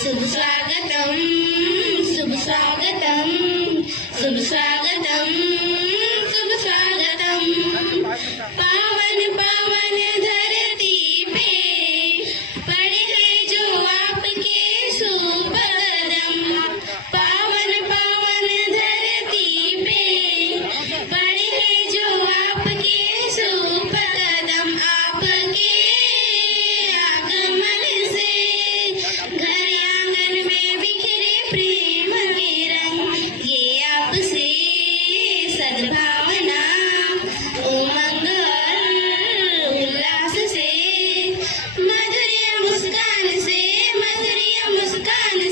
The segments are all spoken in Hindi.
शुभ स्वागतम शुभ स्वागतम शुभ स्वागतम शुभ स्वागतम पावन पावन धरती पे पड़े हैं जो आपके शुभ कदम पावन पावन धरती पे पड़े हैं जो आपके शुभ कदम आपके आगमन से घर आंगन में बिखरे प्रेम के रंग ये आपसे सद्भावना उमंग और उल्लास से मधुर मुस्कान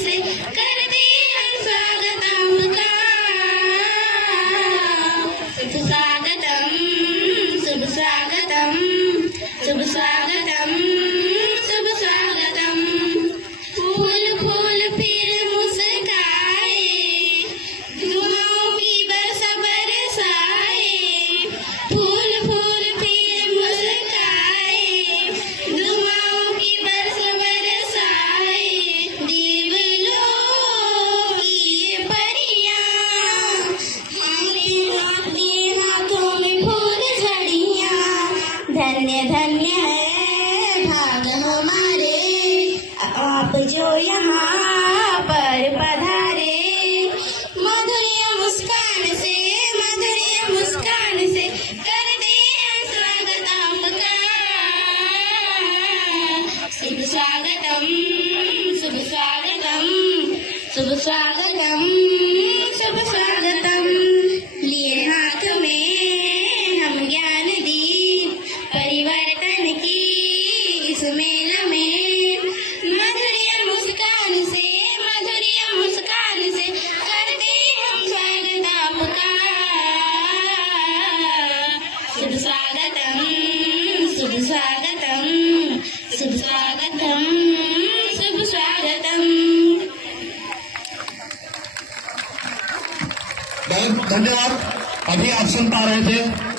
से करते हैं स्वागत आपका शुभ स्वागतम शुभ स्वागतम शुभ स्वागतम शुभ स्वागतम फूल फूल फिर मुस्काए दुआओं की बरसाए फूल फूल फिर मुस्काए दुआओं की बरसाए देवलों की परियां अपने हाथों में फूल झड़ियां धन्य धन्य है भाग हमारे आप जो यहाँ पर पधारे मधुर मुस्कान से करते हैं स्वागत आपका शुभ स्वागतम शुभ स्वागतम शुभ स्वागतम शुभ स्वागतम लिए हाथ में हम ज्ञान दीप परिवर्तन की इस मेल में मधुर मुस्कान से करते हम स्वागत आपका शुभ स्वागतम शुभ स्वागतम शुभ स्वागतम शुभ स्वागतम। धन्यवाद। अभी आप सुन पा रहे थे